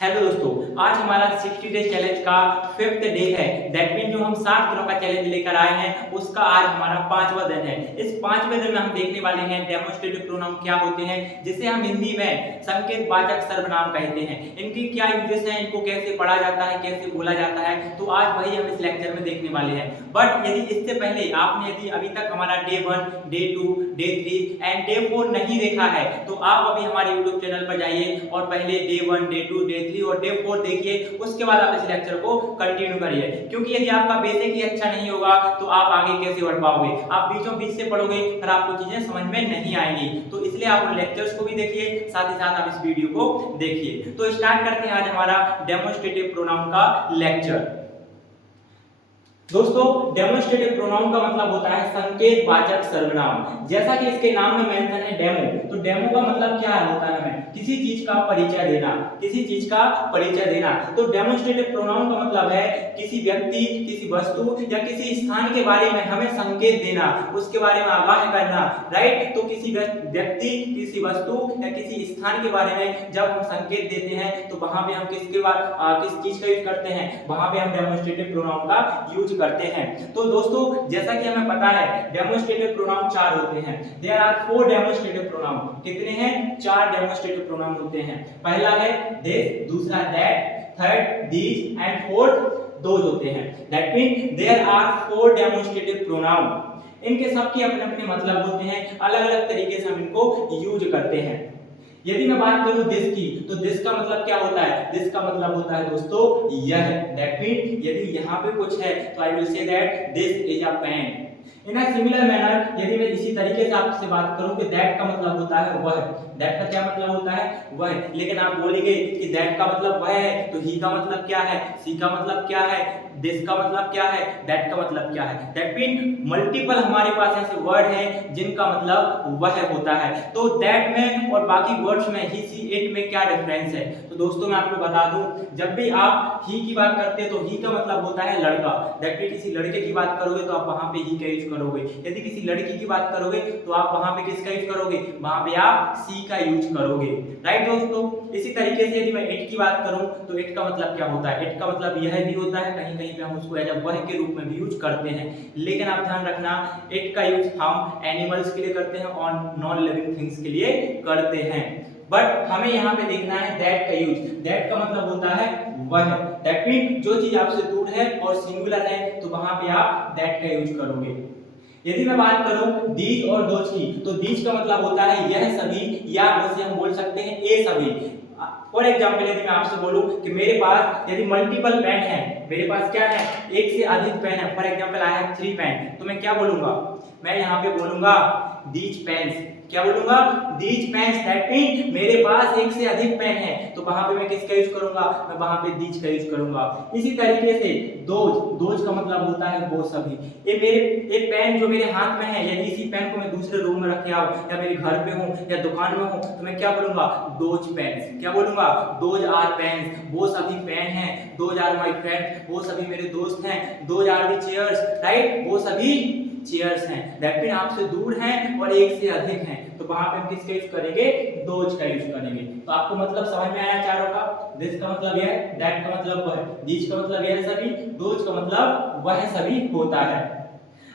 Hello दोस्तों, आज हमारा 60 डे चैलेंज का 5th डे है। दैट मीन जो हम 60 दिनों का चैलेंज लेकर आए हैं उसका आज हमारा 5वां दिन है। इस 5वें दिन में हम देखने वाले हैं डेमोस्ट्रेटिव प्रोनाउन क्या होते हैं, जिसे हम हिंदी में संकेतवाचक सर्वनाम कहते हैं। इनकी क्या यूजेस हैं, इनको कैसे पढ़ा जाता है, कैसे बोला जाता है, तो आज वही हम इस लेक्चर में देखने वाले हैं। बट यदि इससे पहले आपने यदि अभी तक हमारा day 1, day 2, day 3 and day 4 नहीं देखा है तो आप अभी हमारे यूट्यूब चैनल पर जाइए और पहले डे 1, डे 2, डे 3 और डे 4 देखिए। उसके बाद आप इस लेक्चर को कंटिन्यू करिए, क्योंकि यदि आपका बेसिक ही अच्छा नहीं होगा तो आप आगे कैसे बढ़ पाओगे। आप बीचों बीच से पढ़ोगे पर आपको चीजें समझ में नहीं आएंगी। तो इसलिए आप उन लेक्चर्स को भी देखिए, साथ ही साथ आप इस वीडियो को देखिए। तो स्टार्ट करते हैं आज हमारा डेमोस्ट्रेटिव प्रोनाउन का लेक्चर। दोस्तों, डेमोस्ट्रेटिव प्रोनाउन का मतलब होता है संकेतवाचक सर्वनाम। जैसा कि इसके नाम में मेंशन है डेमो, तो डेमो का मतलब क्या होता है, हमें किसी चीज का परिचय देना, किसी चीज का परिचय देना। तो डेमोस्ट्रेटिव प्रोनाउन का मतलब है किसी व्यक्ति, किसी वस्तु या किसी स्थान के बारे में हमें संकेत देना, उसके बारे में आगाह करना। राइट, तो किसी व्यक्ति, किसी वस्तु या किसी स्थान के बारे में जब हम संकेत देते हैं तो वहां पे हम किस चीज का यूज करते हैं, वहां पे हम डेमोस्ट्रेटिव प्रोनाउन का यूज करते हैं। तो दोस्तों, जैसा कि हमें पता है डेमोस्ट्रेटिव प्रोनाउन 4 होते हैं। There are 4 demonstrative pronoun. कितने हैं? 4 डेमोस्ट्रेटिव प्रोनाउन होते हैं। पहला है दिस, दूसरा that, third these and fourth those होते हैं। That mean there are 4 demonstrative pronoun. इनके सबके अपने अपने मतलब होते हैं, अलग अलग तरीके से हम इनको यूज करते हैं। यदि मैं बात करूं दिस की, तो दिस का मतलब क्या होता है? दिस का मतलब होता है दोस्तों यह। दैट मीन यदि यहाँ पे कुछ है तो I will say that this is a pen. In a similar manner यदि मैं इसी तरीके से आपसे बात करूं कि दैट का मतलब होता है वह। दैट का क्या मतलब होता है? वह। लेकिन आप बोलेंगे कि दैट का मतलब वह है, तो ही का मतलब क्या है, सी का मतलब क्या है, दिस का मतलब क्या है, दैट का मतलब क्या है। दैट मीन मल्टीपल हमारे पास ऐसे वर्ड हैं जिनका मतलब वह होता है। तो दैट में और बाकी वर्ड्स में ही, सी, इट में क्या डिफरेंस है? तो दोस्तों मैं आपको बता दूं, जब भी आप ही की बात करते हैं तो ही का मतलब होता है लड़का। दैट मीन किसी लड़के की बात करोगे तो आप वहां पे ही का यूज करोगे। यदि किसी लड़की की बात करोगे तो आप वहां पे किसका यूज करोगे? वहां पे आप सी का यूज करोगे। राइट दोस्तों, इसी तरीके से यदि मैं इट की बात करूं तो इट का मतलब क्या होता है? इट का मतलब यह भी होता है, कहीं कहीं पे हम उसको एज अ वह के रूप में भी यूज करते हैं। लेकिन आप ध्यान रखना, इट का यूज हम एनिमल्स के लिए करते हैं और नॉन लिविंग थिंग्स के लिए करते हैं। बट हमें यहाँ पे देखना है दैट का यूज। दैट का मतलब होता है वह। दैट मीन जो चीज आपसे दूर है और सिंगुलर है तो वहां पे आप दैट का यूज करोगे। यदि मैं बात करूं दीज और दोज की, तो दीज का मतलब होता है यह सभी, या उसे हम बोल सकते हैं ए सभी। फॉर एग्जाम्पल यदि मैं आपसे बोलूं कि मेरे पास यदि मल्टीपल पेन है, मेरे पास क्या है, एक से अधिक पेन है। For example I have 3 pen, तो मैं क्या बोलूंगा? मैं यहाँ पे बोलूंगा दीज पेन्स। क्या बोलूंगा? These pens. दैट मीन मेरे पास एक से अधिक पेन है, तो वहां पे मैं किसका यूज करूंगा? मैं वहां पे दीज का यूज करूंगा। इसी तरीके से दोज, दोज का मतलब होता है वो सभी। ये पेन जो मेरे हाथ में है, यदि इसी पेन को मैं दूसरे रूम में रखे आऊं या मेरे घर पे हूं या दुकान में हूं तो मैं क्या बोलूंगा? Those pens. क्या बोलूंगा? Those are pens. वो सभी पेन हैं। Those are my friends. वो सभी मेरे दोस्त हैं। Those are the chairs. Right, वो सभी चेयर्स हैं। दैट मीन आपसे दूर हैं और एक से अधिक हैं, तो वहां पे हम किसका यूज करेंगे? दोज का यूज करेंगे। तो आपको मतलब समझ में आया चारों का? दिस का मतलब यह, दैट का मतलब वह, दीज का मतलब यह सभी, दोज का मतलब वह सभी होता है।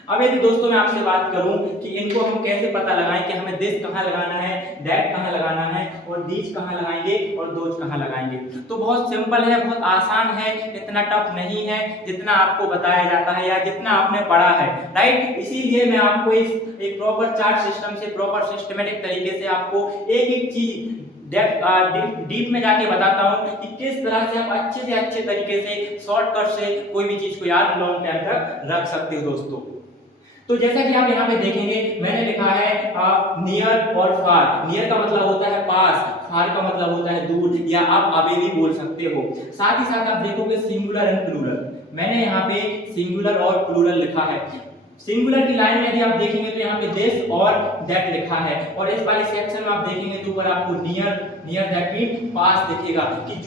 अब यदि दोस्तों मैं आपसे बात करूं कि इनको हम कैसे पता लगाएं कि हमें दिस कहां लगाना है, दैट कहां लगाना है और दीज कहां लगाएंगे और दोज कहां लगाएंगे, तो बहुत सिंपल है, बहुत आसान है, इतना टफ नहीं है जितना आपको बताया जाता है या जितना आपने पढ़ा है। राइट, इसीलिए मैं आपको एक प्रॉपर चार्ट सिस्टम से, प्रॉपर सिस्टमेटिक तरीके से आपको एक एक चीज डीप में जाके बताता हूं कि किस तरह से आप अच्छे से अच्छे तरीके से शॉर्टकट से कोई भी चीज को याद लॉन्ग टाइम तक रख सकते हो दोस्तों। तो जैसा कि आप यहाँ पे देखेंगे मैंने लिखा है नियर और फार। नियर का मतलब होता है पास, फार का मतलब होता है दूर, या आप अभी भी बोल सकते हो। साथ ही साथ आप देखोगे सिंगुलर एंड प्लूरल। मैंने यहाँ पे सिंगुलर और प्लूरल लिखा है। सिंगुलर की लाइन में यदि आप देखेंगे तो यहाँ पे दिस और दैट लिखा है, और इस वाले सेक्शन में आप देखेंगे तो ऊपर आपको नियर नियर दैट मीन पास दिखेगा कि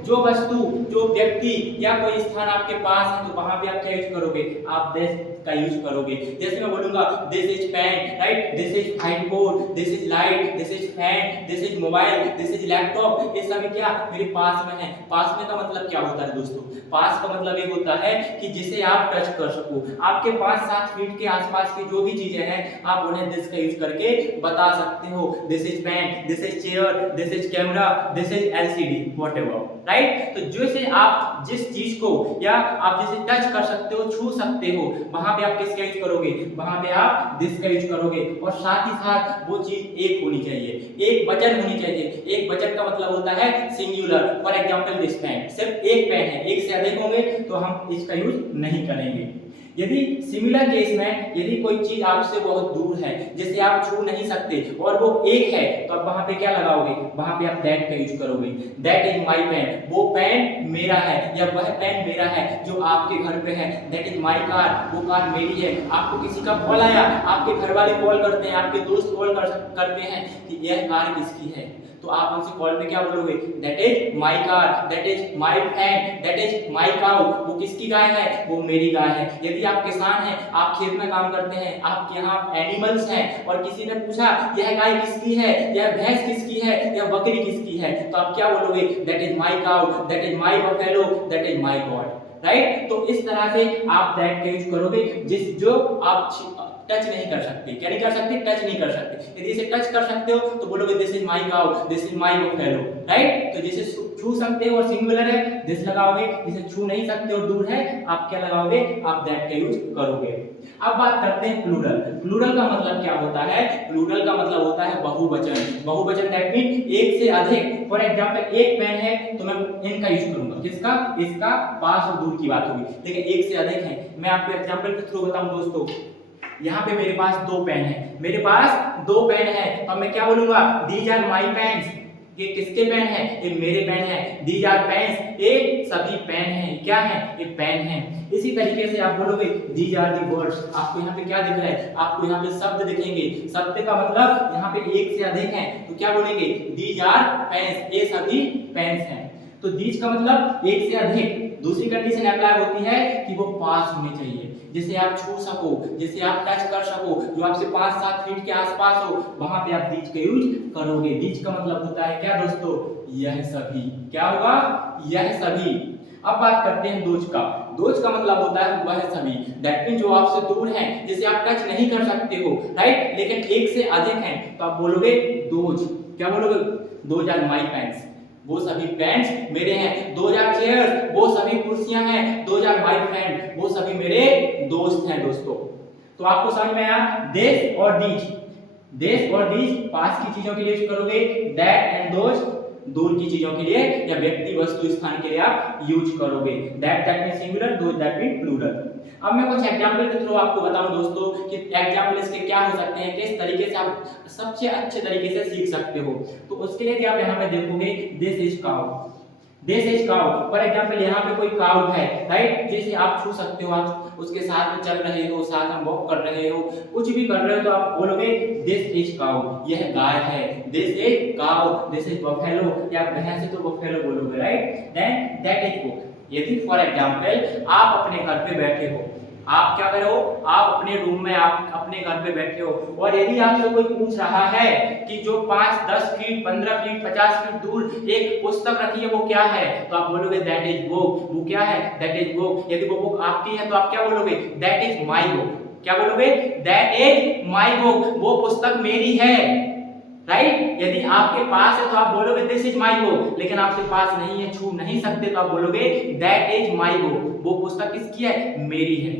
जो वस्तु, जो व्यक्ति या कोई स्थान आपके पास है तो वहां पे आप क्या यूज करोगे, आप दिस का यूज करोगे। जैसे मैं बोलूंगा this is pen, right, this is white board, this is light, this is fan, this is mobile, this is laptop, ये सभी क्या मेरे पास में है। पास में का मतलब क्या होता है दोस्तों, पास का मतलब ये होता है कि जिसे आप टच कर सको। आपके 5-7 फीट के आसपास की जो भी चीजें हैं आप उन्हें दिस का यूज करके बता सकते हो। This is pen, this is chair, this is camera, this is LCD, whatever, right. तो जैसे आप जिस चीज को या आप जिसे टच कर सकते हो, छू सकते हो, वहां पे आप किसका यूज करोगे, वहां पे आप दिस का यूज करोगे। और साथ ही साथ वो चीज एक होनी चाहिए, एक वचन होनी चाहिए। एक वचन का मतलब होता है singular. For example this pen, सिर्फ एक पेन है, एक से अधिक होंगे तो हम इसका यूज नहीं करेंगे। यदि सिमिलर केस में यदि कोई चीज आपसे बहुत दूर है जिसे आप छू नहीं सकते और वो एक है तो आप वहां पे क्या लगाओगे, वहां पे आप दैट का यूज करोगे। दैट इज माय पेन, वो पेन मेरा है या वह पेन मेरा है जो आपके घर पे है। दैट इज माय कार, वो कार मेरी है। आपको किसी का कॉल आया, आपके घर वाले कॉल करते हैं, आपके दोस्त कॉल करते हैं कि यह कार किसकी है, तो आप उनसे कॉल पे क्या बोलोगे, that is my car, that is my fan, that is my cow, वो किसकी गाय है, वो मेरी गाय है। यदि आप किसान हैं, आप खेत में काम करते हैं, आपके यहाँ एनिमल्स हैं और किसी ने पूछा यह गाय किसकी है, यह भैंस किसकी है, यह बकरी किसकी है, तो आप क्या बोलोगे, that is my cow, that is my buffalo, that is my God, right. तो इस तरह से आप दैट का यूज करोगे जो आप टच नहीं कर सकते। क्या नहीं कर सकते, टच नहीं कर सकते। यदि इसे टच कर सकते हो तो बोलोगे this is my cow, this is my buffalo, right. तो जिसे छू सकते हो और सिंगुलर है दिस लगाओगे, जिसे छू नहीं सकते और दूर है आप क्या लगाओगे, आप दैट का यूज करोगे। अब बात करते हैं प्लूरल। प्लूरल का मतलब क्या होता है, प्लूरल का मतलब होता है बहुवचन। बहुवचन दैट मीन एक से अधिक। फॉर एग्जांपल एक पेन है तो मैं इनका यूज करूंगा, किसका, इसका, पास और दूर की बात होगी। लेकिन एक से अधिक है, मैं आपको एग्जांपल के थ्रू बताऊं दोस्तों। यहाँ पे मेरे पास 2 पेन है, मेरे पास 2 पेन है तो मैं क्या बोलूंगा, दीज आर माय पेन्स, ये किसके पेन है, ये मेरे पेन है। दीज आर पेन्स, ये सभी पेन है, क्या है, ये पेन है। इसी तरीके से आप बोलोगे दीज आर दी वर्ड्स, आपको यहाँ पे क्या दिख रहा है, आपको यहाँ पे शब्द दिखेंगे। शब्द का मतलब यहाँ पे एक से अधिक है तो क्या बोलेंगे, दीज आर पेन्स, ये सभी पेन्स हैं। तो दीज का मतलब एक से अधिक। दूसरी कंडीशन अप्लाई होती है कि वो पास होने चाहिए, जिसे आप छू सको, जिसे आप टच कर सको, जो आपसे 5-7 फीट के आसपास हो, वहां पे आप दीज का यूज करोगे। दीज का मतलब होता है क्या दोस्तों, यह सभी। क्या होगा, यह सभी। अब बात करते हैं दोज का। दोज का मतलब होता है वह सभी, दैट मीन जो आपसे दूर हैं, जिसे आप टच नहीं कर सकते हो, राइट, लेकिन एक से अधिक हैं तो आप बोलोगे दोज। क्या बोलोगे, दोज आर माय पेन्स, वो सभी पेन्स मेरे हैं। 2000 चेयर्स, वो सभी कुर्सियां हैं। 2000 माय फ्रेंड, वो सभी मेरे दोस्त हैं दोस्तों। तो आपको समझ में आया, देश और दीज। देश और दीज पास की चीजों के लिए यूज करोगे, दैट एंड दोज दूर की चीजों के लिए या व्यक्ति वस्तु स्थान के लिए आप यूज करोगे। That mean singular, those that mean plural. अब मैं कुछ एग्जांपल के थ्रू आपको बताऊं दोस्तों कि एग्जांपल इसके क्या हो सकते हैं, किस तरीके से आप सबसे अच्छे तरीके से सीख सकते हो। तो उसके लिए आप यहाँ पे देखोगे this is cow, this is cow. For example यहाँ पे कोई काउ है, राइट, जिसे आप छू सकते हो, आप उसके साथ में चल रहे हो, साथ में वॉक कर रहे हो, कुछ भी कर रहे हो तो आप बोलोगे दिस इज काउ, यह गाय है। This is cow, this is buffalo, या भैंस है तो बफेलो बोलोगे, right. Then that is book. यदि फॉर एग्जांपल आप अपने घर पे बैठे हो, आप क्या कर रहे हो, आप अपने रूम में, आप अपने घर पे बैठे हो और यदि आपसे कोई पूछ रहा है कि जो 5-10 फीट 15 फीट 50 फीट दूर एक पुस्तक रखी है वो क्या है, तो आप बोलोगे दैट इज बुक। वो क्या है, दैट इज बुक। यदि वो बुक आपकी है तो आप क्या बोलोगे, दैट इज माय बुक। क्या बोलोगे, दैट इज माय बुक, वो पुस्तक मेरी है, राइट। यदि आपके पास है तो आप बोलोगे दिस इज माय बुक, लेकिन आपके पास नहीं है, छू नहीं सकते, तो आप बोलोगे दैट इज माय बुक, वो पुस्तक किसकी है, मेरी है।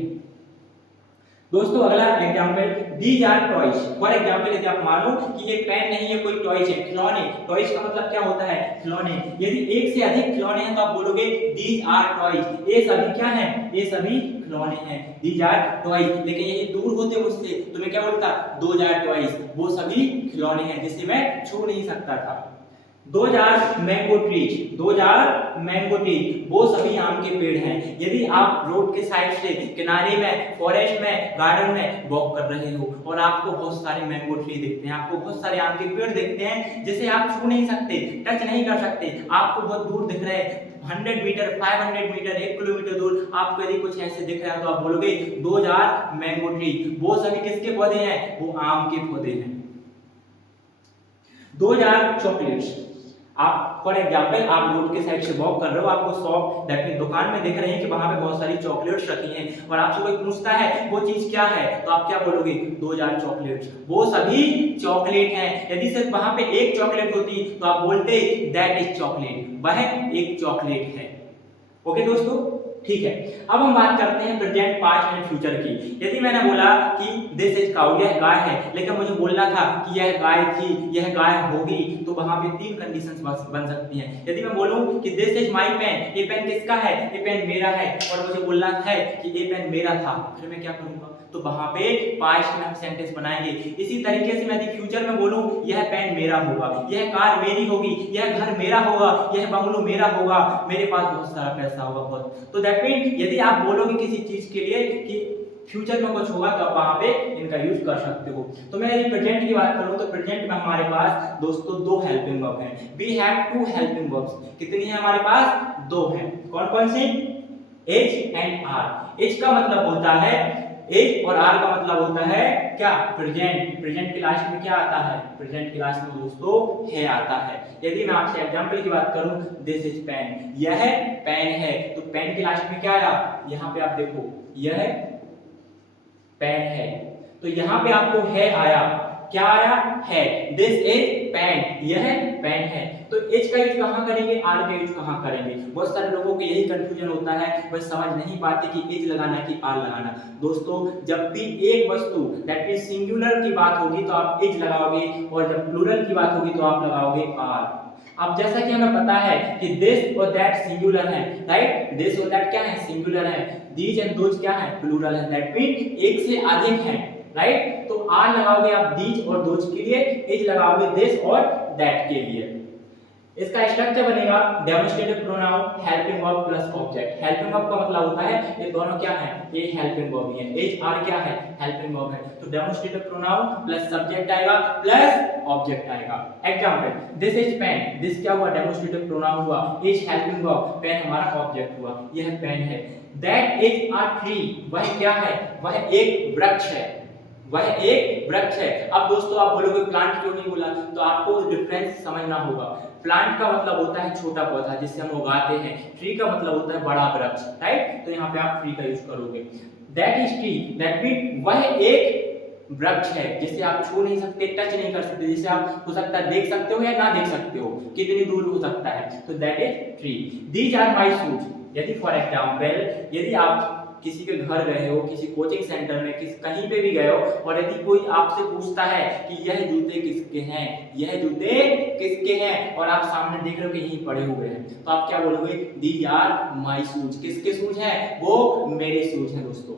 दोस्तों अगला example, these are toys. For example यदि आप मानो कि ये पेन नहीं है, कोई टॉयज है, खिलौने। टॉयज का मतलब क्या होता है, खिलौने। यदि एक से अधिक खिलौने हैं तो आप बोलोगे दीज आर टॉयज, ये सभी क्या हैं, ये सभी खिलौने हैं। दीज आर टॉयज, लेकिन ये दूर होते मुझसे तो मैं क्या बोलता, 2000 टॉयज, वो सभी खिलौने हैं जिसे मैं छू नहीं सकता था। Those are mango trees, those are mango trees, वो सभी आम के पेड़ हैं। यदि आप रोड के साइड से किनारे में, फॉरेस्ट में, गार्डन में वॉक कर रहे हो और आपको बहुत सारे मैंगो ट्री दिखते हैं, आपको बहुत सारे आम के पेड़ दिखते हैं जिसे आप छू नहीं सकते, टच नहीं कर सकते, आपको बहुत दूर दिख रहे हैं, 100 मीटर, 500 मीटर, 1 किलोमीटर दूर आपको यदि कुछ ऐसे दिख रहा है तो आप बोलोगे दोज आर मैंगो ट्री। वो सभी किसके पौधे हैं? वो आम के पौधे हैं। Those are chocolates. आप फॉर एग्जाम्पल आप रोड के साइड से वॉक कर रहे हो, आपको शॉप दैट मीन दुकान में दिख रही है कि वहां पे बहुत सारी चॉकलेट्स रखी हैं और आपसे कोई पूछता है वो चीज क्या है, तो आप क्या बोलोगे? दोज आर चॉकलेट्स, वो सभी चॉकलेट हैं। यदि सिर्फ वहां पे एक चॉकलेट होती तो आप बोलते दैट इज चॉकलेट, वह एक चॉकलेट है। ओके दोस्तों, ठीक है। अब हम बात करते हैं प्रेजेंट, पास्ट एंड फ्यूचर की। यदि मैंने बोला कि दिस इज काउ, यह गाय है, लेकिन मुझे बोलना था कि यह गाय थी, यह गाय होगी, तो वहां पे 3 कंडीशंस बन सकती हैं। यदि मैं बोलूं कि दिस इज माय पेन, ये पेन किसका है? ये पेन मेरा है, और मुझे बोलना है कि ये पेन मेरा था, फिर मैं क्या करूंगा? तो वहां पे पास्ट में हम सेंटेंस बनाएंगे। इसी तरीके से मैं यदि फ्यूचर में बोलूं यह पेन मेरा होगा, यह कार मेरी होगी, यह घर मेरा होगा, यह बंगलो मेरा होगा, मेरे पास बहुत सारा पैसा होगा बहुत। तो दैट मीन यदि आप बोलोगे किसी चीज के लिए कि फ्यूचर में कुछ होगा तो आप वहां पे इनका यूज कर सकते हो। तो मैं यदि प्रेजेंट की बात करूं तो प्रेजेंट में हमारे पास दोस्तों 2 हेल्पिंग वर्ब हैं। We have 2 helping verbs. कितनी है हमारे पास? 2 हैं। कौन कौन सी? Is and are. एज का मतलब होता है एज और आर का मतलब होता है क्या? प्रेजेंट। प्रेजेंट के लास्ट में क्या आता है? प्रेजेंट के लास्ट में दोस्तों है आता है। यदि मैं आपसे एग्जांपल की बात करूं, दिस इज पेन, यह पेन है, तो पेन के लास्ट में क्या आया? यहाँ पे आप देखो, यह पेन है, तो यहाँ पे आपको है आया, क्या आया? है। दिस इज पेन, यह पेन है। तो एज का यूज कहां करेंगे? आर का यूज कहां करेंगे? बहुत सारे लोगों को यही कंफ्यूजन होता है, वह समझ नहीं पाते कि एज लगाना है कि आर लगाना। दोस्तों जब भी एक वस्तु दैट मींस सिंगुलर की बात होगी तो आप एज लगाओगे, और जब प्लूरल की बात होगी तो आप लगाओगे आर। अब जैसा कि हमें पता है कि दिस और दैट सिंगुलर है, राइट? दिस और दैट क्या है? सिंगुलर है। दीज एंड दोज क्या है? प्लूरल है। दैट मीन एक से अधिक है, राइट? तो आर लगाओगे आप दीज और दोज के लिए, एज लगाओगे दिस और दैट के लिए। इसका स्ट्रक्चर बनेगा demonstrative pronoun, helping verb plus object. Helping verb का मतलब होता है ये दोनों क्या है? ये हेल्पिंग वर्ब ही है। एज आर क्या है? हेल्पिंग वर्ब है। तो डेमोंस्ट्रेटिव प्रोनाउन प्लस सब्जेक्ट आएगा प्लस ऑब्जेक्ट आएगा। Example, this is pen, this क्या हुआ? डेमोंस्ट्रेटिव प्रोनाउन हुआ, एज हेल्पिंग वर्ब, पेन हमारा ऑब्जेक्ट हुआ, यह पेन है। दैट इज अ ट्री, वह क्या है? वह एक वृक्ष है, वह एक वृक्ष है। अब दोस्तों आप बोलोगे प्लांट क्यों नहीं बोला, तो आपको डिफरेंस समझना होगा। प्लांट का मतलब होता है छोटा पौधा जिसे हम उगाते हैं, ट्री का मतलब होता है बड़ा वृक्ष, राइट? तो यहाँ पे आप ट्री का यूज करोगे। That is tree, that mean वह एक वृक्ष है जिसे आप छू नहीं सकते, टच नहीं कर सकते, जिसे आप हो सकता है देख सकते हो या ना देख सकते हो, कितनी दूर हो सकता है, तो that is tree. These are my shoes. यदि फॉर एग्जांपल यदि आप किसी के घर गए हो, किसी कोचिंग सेंटर में, कहीं पे भी गए हो, और यदि कोई आपसे पूछता है कि यह जूते किसके हैं, यह जूते किसके हैं, और आप सामने देख रहे हो कि यहीं पड़े हुए हैं, तो आप क्या बोलोगे? These are my shoes. किसके शूज हैं? वो मेरे शूज हैं दोस्तों।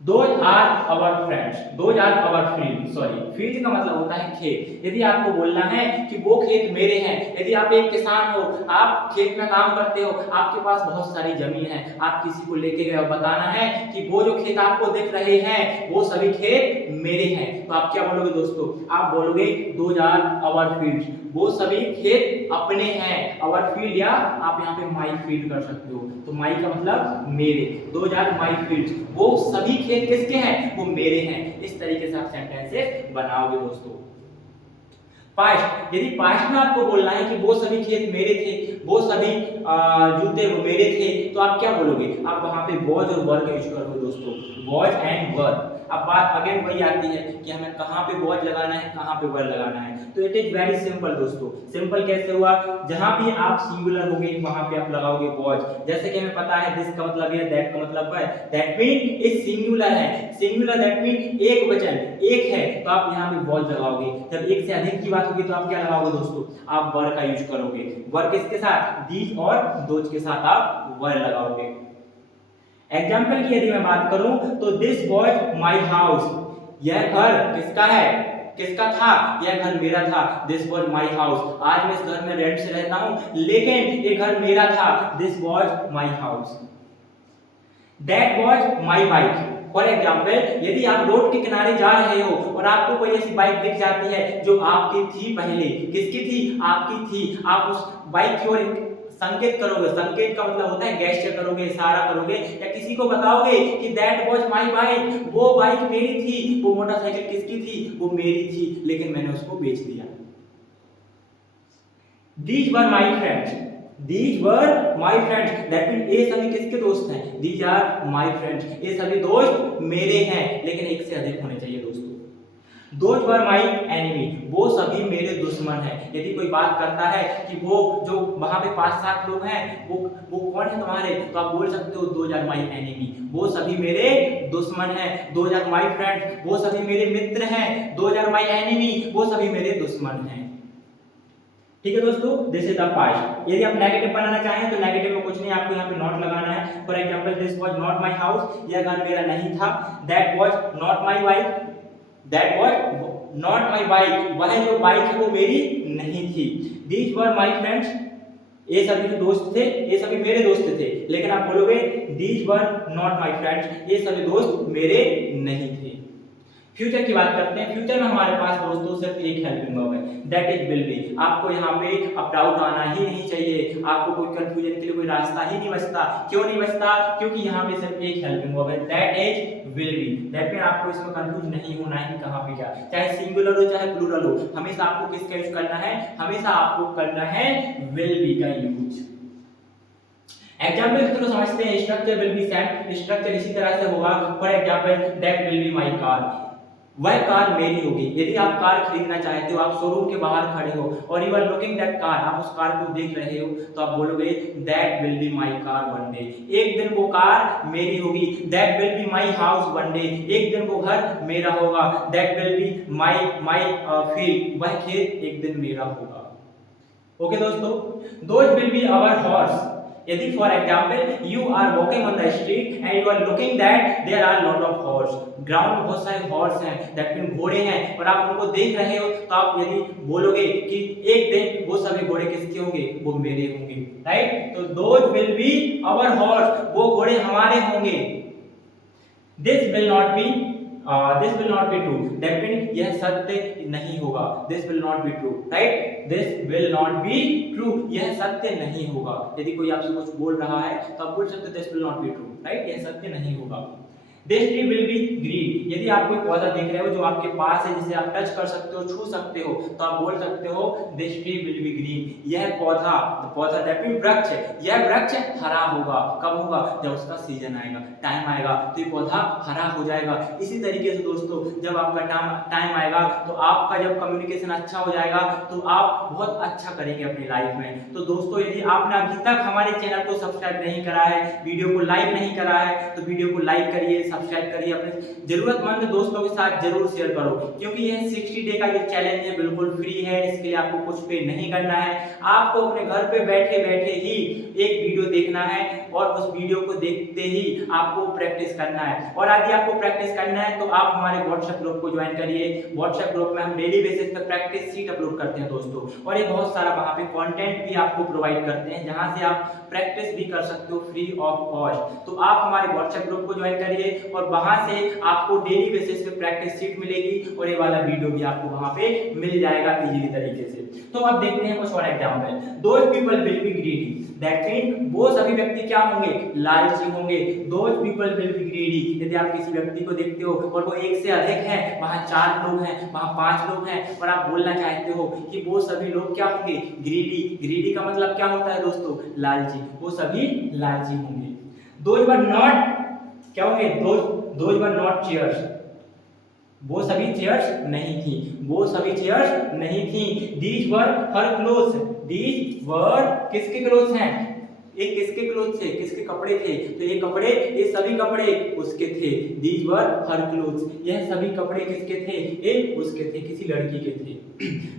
Those are our friends. Those are our fields. Sorry, field का मतलब होता है खेत। यदि आपको बोलना है कि वो खेत मेरे हैं, यदि आप एक किसान हो, आप खेत में काम करते हो, आपके पास बहुत सारी जमीन है, आप किसी को लेके गए हो, बताना है कि वो जो खेत आपको दिख रहे हैं वो सभी खेत मेरे हैं, तो आप क्या बोलोगे दोस्तों? आप बोलोगे those are our fields. वो सभी खेत अपने हैं। our field, या आप यहाँ पे my field कर सकते हो, तो my का मतलब मेरे। those are my fields. वो सभी खेत किसके हैं? वो मेरे हैं। इस तरीके से आप सेंटेंसेस बनाओगे दोस्तों। पास्ट, यदि पास्ट में आपको बोलना है कि वो सभी खेत मेरे थे, वो सभी जूते वो मेरे थे, तो आप क्या बोलोगे? आप वहां पे वॉज और वर का यूज करोगे दोस्तों, वॉज एंड वर। अब बात अगेन वही आती है कि हमें कहाँ पे वॉज लगाना है, कहाँ पे वर लगाना है। तो इट इज वेरी सिंपल दोस्तों। सिंपल कैसे हुआ? जहां भी आप सिंगुलर होगे वहां पे आप लगाओगे वॉज। जैसे कि हमें पता है दिस का मतलब है, दैट का मतलब है, दैट मीन इज सिंगुलर है। सिंगुलर दैट मीन एक वचन, एक है, तो आप यहाँ पे वॉज लगाओगे। जब एक से अधिक की बात होगी तो आप क्या लगाओगे दोस्तों? आप वर का यूज करोगे। वर किसके साथ? दीज और दोज के साथ आप वर लगाओगे। एग्जाम्पल की यदि मैं बात करूं तो दिस वॉज माई हाउस, यह घर किसका है? किसका था? यह घर मेरा था। This was my house. आज मैं इस घर में रेंट से रहता हूँ, लेकिन ये घर मेरा था। This was my house. That was my bike. For example, यदि आप रोड के किनारे जा रहे हो और आपको कोई ऐसी बाइक दिख जाती है जो आपकी थी पहले, किसकी थी? आपकी थी। आप उस बाइक की ओर संकेत करोगे। संकेत का मतलब होता है गेस्चर करोगे, इशारा करोगे, या किसी को बताओगे कि दैट वॉज माई बाइक, वो बाइक मेरी थी। वो मोटरसाइकिल किसकी थी? वो मेरी थी, लेकिन मैंने उसको बेच दिया। These were my friends. These were my friends. That means ये सभी किसके दोस्त हैं? These are my friends. ये सभी दोस्त मेरे हैं, लेकिन एक से अधिक होने चाहिए दोस्तों। Those were my enemy. वो सभी मेरे दुश्मन हैं। यदि कोई बात करता है कि वो जो वहां पे 5-7 लोग हैं, वो कौन है तुम्हारे, तो आप बोल सकते हो those are my enemy. वो सभी मेरे दुश्मन हैं। Those are my friends. वो सभी मेरे मित्र हैं। Those are my enemy. वो सभी मेरे दुश्मन हैं। ठीक है दोस्तों, दिस इज द पास्ट। यदि आप नेगेटिव बनाना चाहें तो नेगेटिव में कुछ नहीं, आपको यहाँ पे नॉट लगाना है। For example, this was not my house, यह घर मेरा नहीं था। That was not my bike, that was not my bike, वह जो बाइक है वो मेरी नहीं थी। दीज वर माय फ्रेंड्स, ये सभी जो दोस्त थे ये सभी मेरे दोस्त थे, लेकिन आप बोलोगे these were not my friends, ये सभी दोस्त मेरे नहीं थे। फ्यूचर की बात करते हैं। फ्यूचर में हमारे पास दोस्तों सिर्फ एक हेल्पिंग वर्ब है, दैट इज विल बी। आपको यहाँ पे अब डाउट आना ही नहीं चाहिए, आपको कोई कंफ्यूजन के लिए कोई रास्ता ही नहीं बचता। क्यों नहीं बचता? क्योंकि यहाँ पे सिर्फ एक हेल्पिंग वर्ब है, that is will be. That mean आपको इसमें कंफ्यूज नहीं होना है कि कहाँ पे क्या, चाहे सिंगुलर हो चाहे प्लूरल हो, हमेशा आपको किसका यूज करना है? हमेशा आपको करना है विल बी का यूज। एग्जाम्पल के थ्रू समझते हैं। Structure will be same, structure इसी तरह से होगा। For example, that will be my car, वह कार मेरी होगी। यदि आप कार खरीदना चाहते हो, आप शोरूम के बाहर खड़े हो और you are looking that car, आप उस कार को देख रहे हो, तो आप बोलोगे that will be my car one day, एक दिन वो कार मेरी होगी। That will be my house one day, एक दिन वो घर मेरा होगा। That will be my field, वह खेत एक दिन मेरा होगा। ओके दोस्तों, those will be our horse. यदि for example you are walking on the street and you are looking that there are lot of horse, ground में बहुत सारे हॉर्स हैं, दैट मीन घोड़े हैं, और आप उनको देख रहे हो, तो आप यदि बोलोगे कि एक दिन वो सभी घोड़े किसके होंगे? वो मेरे होंगे, राइट? तो those will be our horse, वो घोड़े हमारे होंगे। This will not be true, that mean यह सत्य नहीं होगा। This will not be true, right? This will not be true, यह सत्य नहीं होगा। यदि कोई आपसे कुछ बोल रहा है तो आप बोल सकते हो this will not be true, right? यह सत्य नहीं होगा। This tree will be green, यदि आप कोई पौधा देख रहे हो जो आपके पास है, जिसे आप टच कर सकते हो, छू सकते हो, तो आप बोल सकते हो this tree will be green, यह पौधा दैट मीन वृक्ष, यह वृक्ष हरा होगा। कब होगा? जब उसका सीजन आएगा, टाइम आएगा, तो ये पौधा हरा हो जाएगा। इसी तरीके से दोस्तों, जब आपका टाइम आएगा, तो आपका जब कम्युनिकेशन अच्छा हो जाएगा, तो आप बहुत अच्छा करेंगे अपनी लाइफ में। तो दोस्तों, यदि आपने अभी तक हमारे चैनल को सब्सक्राइब नहीं करा है, वीडियो को लाइक नहीं करा है, तो वीडियो को लाइक करिए, सब्सक्राइब करिए, अपने जरूरतमंद दोस्तों के साथ जरूर शेयर करो, क्योंकि यह 60 डे का जो चैलेंज है बिल्कुल फ्री है। इसके लिए आपको कुछ पे नहीं करना है, आपको अपने घर पे बैठे बैठे ही एक वीडियो देखना है और उस वीडियो को देखते ही आपको प्रैक्टिस करना है। और यदि आपको प्रैक्टिस करना है तो आप हमारे व्हाट्सएप ग्रुप को ज्वाइन करिए। व्हाट्सएप ग्रुप में हम डेली बेसिस पर प्रैक्टिस शीट अपलोड करते हैं दोस्तों, और ये बहुत सारा वहाँ पे कंटेंट भी आपको प्रोवाइड करते हैं, जहाँ से आप प्रैक्टिस भी कर सकते हो फ्री ऑफ कॉस्ट। तो आप हमारे व्हाट्सएप ग्रुप को ज्वाइन करिए और वहां से आपको डेली बेसिस पे प्रैक्टिस शीट मिलेगी और ये वाला वीडियो भी आपको वहां पे मिल जाएगा इजीली तरीके से। तो अब देखते हैं कुछ और example. Those people will be greedy, that mean वो सभी व्यक्ति क्या होंगे? लालची होंगे। Those people will be greedy, यदि आप किसी व्यक्ति को देखते हो और वो एक से अधिक है, वहां 4 लोग हैं, वहां 5 लोग हैं, और आप बोलना चाहते हो कि वो सभी लोग क्या होंगे? ग्रीडी। ग्रीडी का मतलब क्या होता है दोस्तों? लालची, वो सभी लालची होंगे। दोज वर नॉट क्या होंगे? दोज वर नॉट चेयर्स, वो सभी चेयर्स नहीं थी, वो सभी चेयर्स नहीं थी। These were her clothes, these were किसके क्लोथ्स हैं? ये किसके क्लोथ थे? किसके कपड़े थे? तो ये कपड़े, ये सभी कपड़े उसके थे। दीज वर हर क्लोथ्स, यह सभी कपड़े किसके थे? ये उसके थे, किसी लड़की के थे।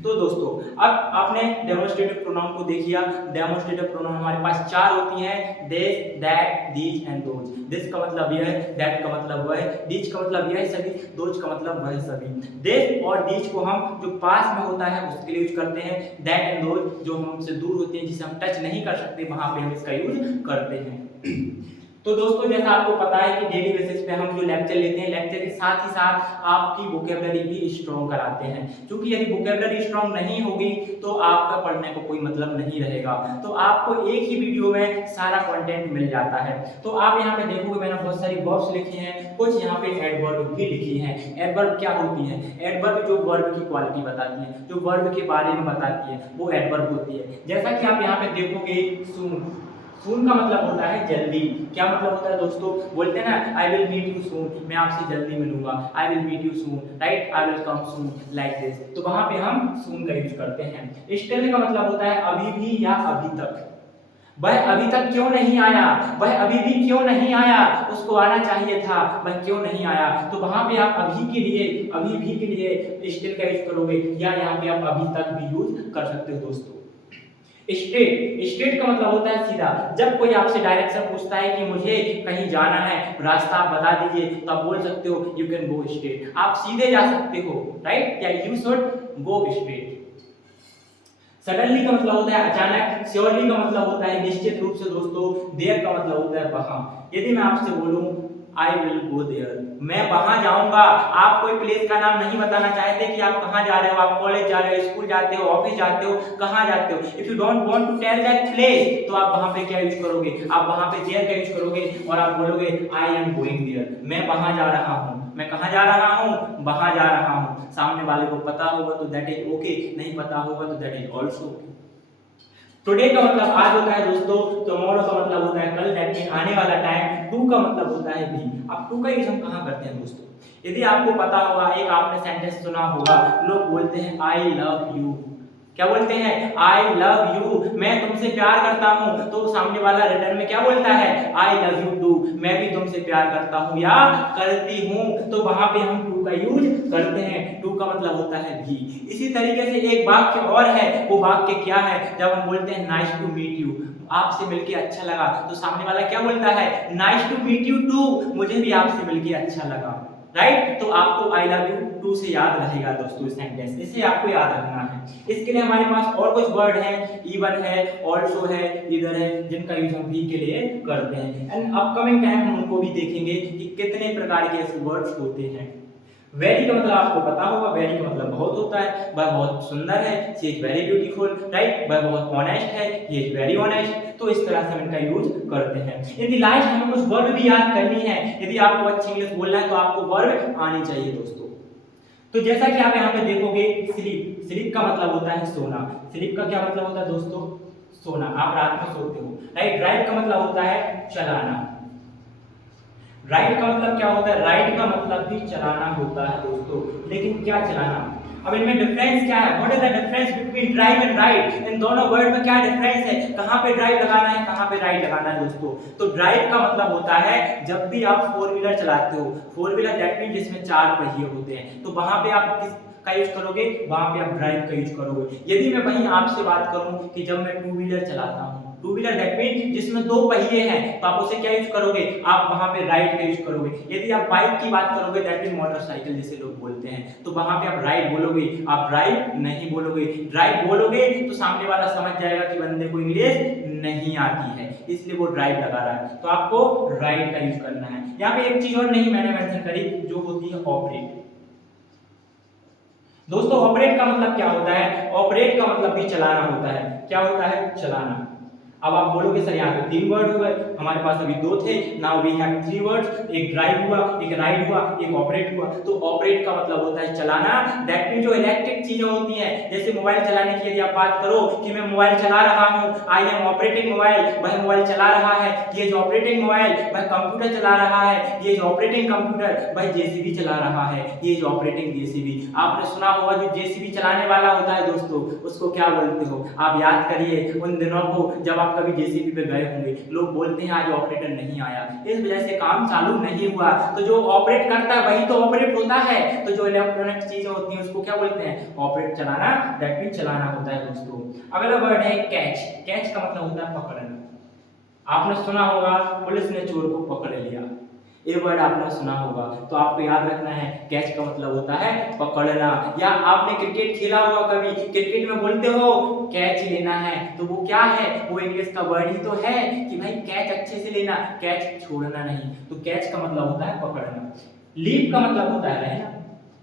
तो दोस्तों, अब आपने डेमोन्स्ट्रेटिव प्रोनाउन को देखिया। डेमोन्स्ट्रेटिव प्रोनाउन हमारे पास 4 होती हैं, this, that, these and those. This का मतलब यह है, दैट का मतलब वह है, डीच का मतलब यह है सभी, दोज का मतलब वह सभी। दिस और डीच को हम जो पास में होता है उसके लिए यूज करते हैं, दैट एंड दोज जो हमसे दूर होते हैं जिसे हम टच नहीं कर सकते वहां पे हम इसका यूज करते हैं। तो दोस्तों जैसा आपको पता है कि डेली बेसिस पे हम जो लेक्चर लेते हैं, लेक्चर के साथ ही साथ आपकी वोकेबलरी भी स्ट्रॉन्ग कराते हैं, क्योंकि यदि वोकेबलरी स्ट्रॉन्ग नहीं होगी तो आपका पढ़ने को कोई मतलब नहीं रहेगा। तो आपको एक ही वीडियो में सारा कंटेंट मिल जाता है। तो आप यहाँ पे देखोगे मैंने बहुत सारी वर्ब्स लिखी हैं, कुछ यहाँ पे एडवर्ब भी लिखी हैं। एडवर्ब क्या होती है? एडवर्ब जो वर्ब की क्वालिटी बताती है, जो वर्ब के बारे में बताती है, वो एडवर्ब होती है। जैसा कि आप यहाँ पे देखोगे सून, सून का मतलब होता है जल्दी। क्या मतलब होता है दोस्तों? बोलते हैं ना I will meet you soon, मैं आपसे जल्दी मिलूंगा, I will meet you soon, right, I will come soon, like this. तो वहां पे हम सून का यूज करते हैं। स्टिल का मतलब होता है अभी भी या अभी तक। वह अभी तक क्यों नहीं आया, वह अभी भी क्यों नहीं आया, उसको आना चाहिए था, वह क्यों नहीं आया। तो वहां पे आप अभी के लिए, अभी भी के लिए स्टिल का यूज करोगे, या यहाँ पे आप अभी तक भी यूज कर सकते हो दोस्तों। स्ट्रेट, स्ट्रेट का मतलब होता है सीधा। जब कोई आपसे डायरेक्शन पूछता है कि मुझे कहीं जाना है, रास्ता आप बता दीजिए, तो आप बोल सकते हो यू कैन गो स्ट्रेट, आप सीधे जा सकते हो, राइट, या you should go straight. Suddenly का मतलब होता है अचानक, श्योरली का मतलब होता है निश्चित रूप से दोस्तों, देयर का मतलब होता है वहां। यदि मैं आपसे बोलूं आई विल गो देयर, मैं वहां जाऊंगा, आप कोई प्लेस का नाम नहीं बताना चाहते कि आप कहां जा रहे हो, आप कॉलेज जा रहे हो, स्कूल जाते हो, ऑफिस जाते हो, कहां जाते हो। If you don't want to tell that place, तो आप वहां पे क्या यूज करोगे? आप वहां पे देयर का यूज करोगे और आप बोलोगे आई एम गोइंग देयर, मैं वहां जा रहा हूं। मैं कहां जा रहा हूं? वहां जा रहा हूं। सामने वाले को पता होगा तो दैट इज ओके, नहीं पता होगा तो that is also okay. Today का मतलब आज होता है दोस्तों, टुमारो का मतलब होता है कल, दैट मीन आने वाला टाइम। टू का मतलब होता है भी। अब टू का यूज हम कहां करते हैं दोस्तों? यदि आपको पता होगा, एक आपने सेंटेंस सुना होगा, लोग बोलते हैं आई लव यू। क्या बोलते हैं? आई लव यू, मैं तुमसे प्यार करता हूं। तो सामने वाला रिटर्न में क्या बोलता है? आई लव यू टू, मैं भी तुमसे प्यार करता हूं या करती हूं। तो वहां पे हम टू का यूज करते हैं। टू का मतलब होता है भी। इसी तरीके से एक वाक्य और है, वो वाक्य क्या है? जब हम बोलते हैं नाइस टू मीट यू, आपसे मिलके अच्छा लगा, तो सामने वाला क्या बोलता है? Nice to meet you too, मुझे भी आपसे मिलके अच्छा लगा, राइट। तो आपको आई लव यू टू से याद रहेगा दोस्तों सेंटेंस, इसे आपको याद रखना है। इसके लिए हमारे पास और कुछ वर्ड हैं, इवन है, ऑल्सो है, इधर है, जिनका यूज हम भी के लिए करते हैं। एंड अपकमिंग टाइम हम उनको भी देखेंगे कि कितने प्रकार के ऐसे वर्ड्स होते हैं। वेरी का मतलब आपको पता होगा, वेरी का मतलब बहुत होता है, वह बहुत सुंदर है, she is very beautiful, right, वह बहुत ऑनेस्ट है, ही इज वेरी ऑनेस्ट। तो इस तरह से हम इनका यूज करते हैं। यदि लास्ट हमें कुछ वर्ब भी याद करनी है, यदि आपको अच्छी इंग्लिश बोलना है तो आपको वर्ब आनी चाहिए दोस्तों। तो जैसा कि आप यहाँ पे देखोगे, स्लीप, स्लीप का मतलब होता है सोना। स्लीप का क्या मतलब होता है दोस्तों? सोना, आप रात में सोते हो, राइट। ड्राइव का मतलब होता है चलाना। राइड का मतलब क्या होता है? राइड का मतलब भी चलाना होता है दोस्तों, लेकिन क्या चलाना? अब इनमें डिफरेंस क्या है? What is the difference between drive and ride? इन दोनों वर्ड में क्या डिफरेंस है? कहां पे ड्राइव लगाना है, कहां पे राइड लगाना है दोस्तों? तो ड्राइव का मतलब होता है जब भी आप फोर व्हीलर चलाते हो, फोर व्हीलर दैट मीन जिसमें चार पहिए होते हैं, तो वहां पे आप किस का यूज करोगे? वहां पे आप ड्राइव का यूज करोगे। यदि मैं वहीं आपसे बात करूं कि जब मैं टू व्हीलर चलाता हूं, टू व्हीलर दैट मीन जिसमें दो पहिए हैं, तो आप उसे क्या यूज करोगे? आप वहां पे राइड का यूज करोगे। यदि आप बाइक की बात करोगे दैट मीन मोटरसाइकिल जिसे लोग बोलते हैं, तो वहां पे आप राइड बोलोगे, आप ड्राइव नहीं बोलोगे। ड्राइव बोलोगे तो सामने वाला समझ जाएगा कि बंदे को इंग्लिश नहीं आती है, इसलिए वो ड्राइव लगा रहा है, तो आपको राइड का यूज करना है। यहाँ पे एक चीज और नहीं मैंने मेंशन करी, जो होती है ऑपरेट। दोस्तों ऑपरेट का मतलब क्या होता है? ऑपरेट का मतलब भी चलाना होता है। क्या होता है? चलाना। अब आप बोलोगे सर यहाँ पे तीन वर्ड हुए, हमारे पास अभी दो थे, now we have three words, एक ड्राइव हुआ, एक राइड हुआ, एक ऑपरेट हुआ। तो ऑपरेट का मतलब होता है चलाना। दैट मीन जो इलेक्ट्रिक चीजें होती हैं, जैसे मोबाइल चलाने की यदि आप बात करो कि मैं मोबाइल चला रहा हूँ, आई एम ऑपरेटिंग मोबाइल, वह मोबाइल चला रहा है, ये जो ऑपरेटिंग मोबाइल, वह कंप्यूटर चला रहा है, ये जो ऑपरेटिंग कंप्यूटर, वह जेसीबी चला रहा है, ये जो ऑपरेटिंग जेसीबी। आपने सुना होगा जो जेसीबी चलाने वाला होता है दोस्तों, उसको क्या बोलते हो? आप याद करिए उन दिनों को जब आप कभी जेसीबी पे गए होंगे, लोग बोलते हैं आज ऑपरेटर नहीं आया, इस वजह से काम चालू नहीं हुआ। तो जो ऑपरेट करता है वही तो ऑपरेट होता है। तो जो इलेक्ट्रॉनिक चीजें होती हैं उसको क्या बोलते हैं? ऑपरेट, चलाना, दैट मीन चलाना होता है दोस्तों। अगला वर्ड है कैच। कैच का मतलब होता है पकड़ना। आपने सुना होगा पुलिस ने चोर को पकड़ लिया, ये वर्ड आपने सुना होगा। तो आपको याद रखना है कैच का मतलब होता है पकड़ना। या आपने क्रिकेट खेला होगा कभी, क्रिकेट में बोलते हो कैच लेना है, तो वो क्या है, वो इंग्लिश का वर्ड ही तो है कि भाई कैच अच्छे से लेना, कैच छोड़ना नहीं। तो कैच का मतलब होता है पकड़ना। लीप का मतलब होता है रहना।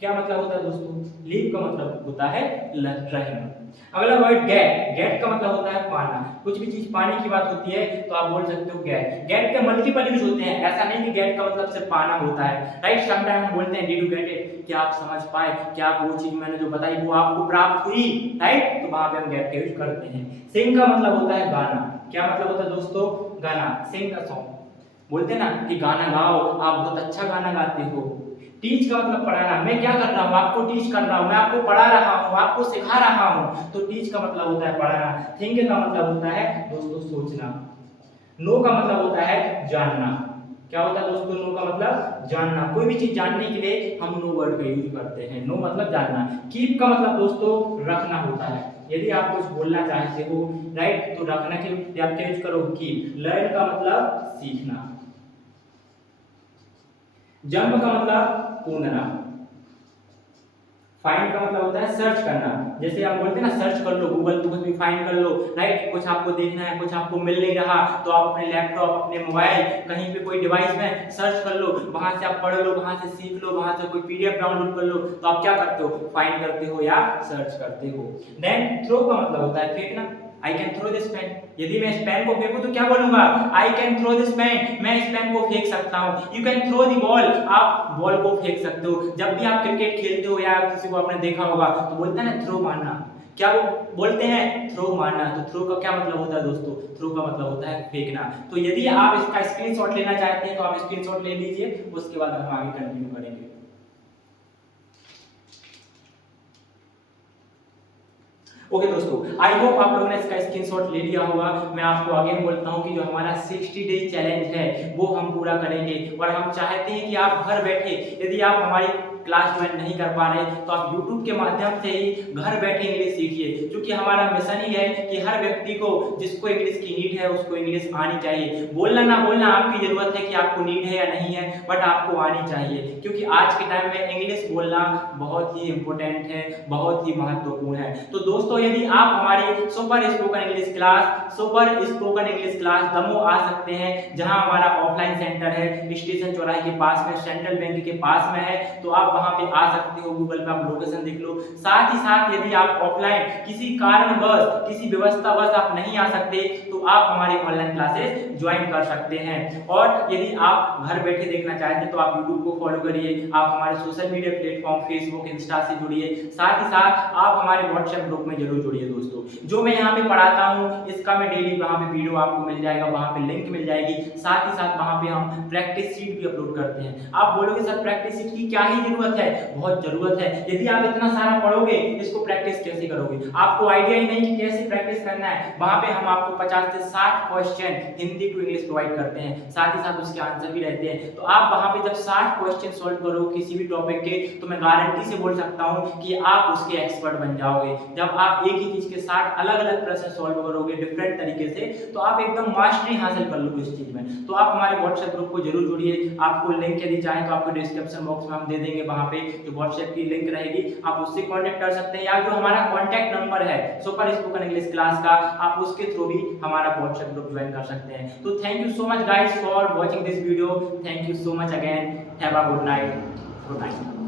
क्या मतलब होता है दोस्तों, लीप का मतलब होता है रहना। अगला वर्ड गेट, गेट का मतलब होता है पाना। कुछ भी चीज पाने की बात होती है तो आप बोल सकते हो गेट। गेट के मल्टीपल यूज होते हैं, ऐसा नहीं कि गेट का मतलब सिर्फ पाना होता है, राइट। समटाइम हम बोलते हैं डिड यू गेट इट, क्या आप समझ पाए, क्या वो चीज मैंने जो बताई वो आपको प्राप्त हुई, राइट। तो वहां पे हम गेट का यूज करते हैं। सिंग का मतलब होता है गाना। क्या मतलब होता है दोस्तों, गाना, सिंग अ सॉन्ग। बोलते हैं ना कि गाना गाओ, आप बहुत अच्छा गाना गाते हो। टीच का मतलब पढ़ाना, मैं क्या कर रहा हूँ, आपको टीच कर रहा हूँ, मैं आपको पढ़ा रहा हूँ, आपको सिखा रहा हूँ। तो टीच का मतलब होता है पढ़ाना। थिंक का मतलब होता है दोस्तों सोचना। नो का मतलब होता है जानना। क्या होता है दोस्तों, नो का मतलब जानना। कोई भी चीज जानने के लिए हम नो वर्ड का यूज करते हैं, नो मतलब जानना। कीप का मतलब दोस्तों रखना होता है। यदि आप कुछ बोलना चाहते हो, राइट, तो रखना के लिए आप क्या यूज करो, कीप। लर्न का मतलब सीखना। जंप का मतलब कूदना। फाइंड का मतलब होता है सर्च करना। जैसे आप बोलते हैं ना सर्च कर लो गूगल पे, कुछ भी फाइंड कर लो, राइट। कुछ आपको देखना है, कुछ आपको मिल नहीं रहा, तो आप अपने लैपटॉप, अपने मोबाइल, कहीं पे कोई डिवाइस में सर्च कर लो, वहां से आप पढ़ लो, वहां से सीख लो, वहां से कोई पीडीएफ डाउनलोड कर लो। तो आप क्या करते हो, फाइंड करते हो या सर्च करते हो। देन थ्रो का मतलब होता है फेंकना। I can throw this pen. यदि मैं इस पेन को फेंकूं तो क्या बोलूंगा, I can throw this pen, मैं इस पेन को फेंक सकता हूं। You can throw the ball, आप बॉल को फेंक सकते हो। जब भी आप क्रिकेट खेलते हो या किसी को आपने देखा होगा तो बोलते हैं ना थ्रो मारना। क्या वो बोलते हैं, थ्रो मारना। तो थ्रो का क्या मतलब होता है दोस्तों, थ्रो का मतलब होता है फेंकना। तो यदि आप इसका स्क्रीनशॉट लेना चाहते हैं तो आप स्क्रीनशॉट ले लीजिए, उसके बाद हम आगे कंटिन्यू करेंगे। ओके दोस्तों, आई होप आप लोगों ने इसका स्क्रीनशॉट ले लिया होगा। मैं आपको अगेन बोलता हूं कि जो हमारा 60 डेज चैलेंज है वो हम पूरा करेंगे, और हम चाहते हैं कि आप घर बैठे, यदि आप हमारी क्लास ज्वाइन नहीं कर पा रहे तो आप YouTube के माध्यम से ही घर बैठे इंग्लिश सीखिए। क्योंकि हमारा मिशन ही है कि हर व्यक्ति को, जिसको इंग्लिश की नीड है, उसको इंग्लिश आनी चाहिए। बोलना ना बोलना आपकी जरूरत है कि आपको नीड है या नहीं है, बट आपको आनी चाहिए। क्योंकि आज के टाइम में इंग्लिश बोलना बहुत ही इंपॉर्टेंट है, बहुत ही महत्वपूर्ण है। तो दोस्तों यदि आप हमारी super spoken English class Damoh आ सकते हैं, जहां हमारा ऑफलाइन सेंटर है, स्टेशन चौराहे के पास में, सेंट्रल बैंक के पास में है, तो आप वहां पे आ सकते हो। गूगल पे आप लोकेशन देख लो। साथ ही साथ यदि आप ऑफलाइन किसी कारणवश, किसी व्यवस्थावश आप नहीं आ सकते तो आप हमारी ऑनलाइन क्लासेस ज्वाइन कर सकते हैं। और यदि आप घर बैठे देखना चाहते हैं तो आप यूट्यूब को फॉलो करिए, आप हमारे social media platform Facebook, Insta से जुड़िए। साथ ही साथ आप हमारे व्हाट्सएप ग्रुप में जरूर जुड़िए दोस्तों। जो मैं यहाँ पे पढ़ाता हूँ इसका मैं डेली वहाँ पे वीडियो आपको मिल जाएगा, वहाँ पे लिंक मिल जाएगी। साथ ही साथ वहाँ पे हम प्रैक्टिस शीट भी अपलोड करते हैं। आप बोलोगे सर प्रैक्टिस शीट की क्या ही जरूरत है, बहुत जरूरत है। यदि आप इतना सारा पढ़ोगे इसको प्रैक्टिस कैसे करोगे, आपको आइडिया ही नहीं कि कैसे प्रैक्टिस करना है। वहाँ पे हम आपको 50 से 60 question Hindi to English provide करते हैं, साथ ही साथ उसके आंसर भी रहते हैं। तो आप वहाँ पे जब 60 क्वेश्चन सॉल्व करो किसी भी टॉपिक के, तो मैं गारंटी से बोल सकता हूँ कि आप उसके एक्सपर्ट बन जाओगे। जब आप एक ही चीज के 60 अलग अलग प्रश्न सॉल्व करोगे डिफरेंट तरीके से, तो आप एकदम मास्टरी हासिल कर लोगे इस चीज में। तो आप हमारे व्हाट्सएप ग्रुप को जरूर जुड़िए। आपको लिंक यदि चाहें तो आपको डिस्क्रिप्शन बॉक्स में हम दे देंगे, वहां पे जो व्हाट्सएप की लिंक रहेगी आप उससे कांटेक्ट कर सकते हैं, या जो हमारा कांटेक्ट नंबर है सुपर स्पोकन इंग्लिश क्लास का, आप उसके थ्रू भी हमारा व्हाट्सएप ग्रुप ज्वाइन कर सकते हैं। तो thank you so much guys for watching this video. Thank you so much again. Have a good night. Good night.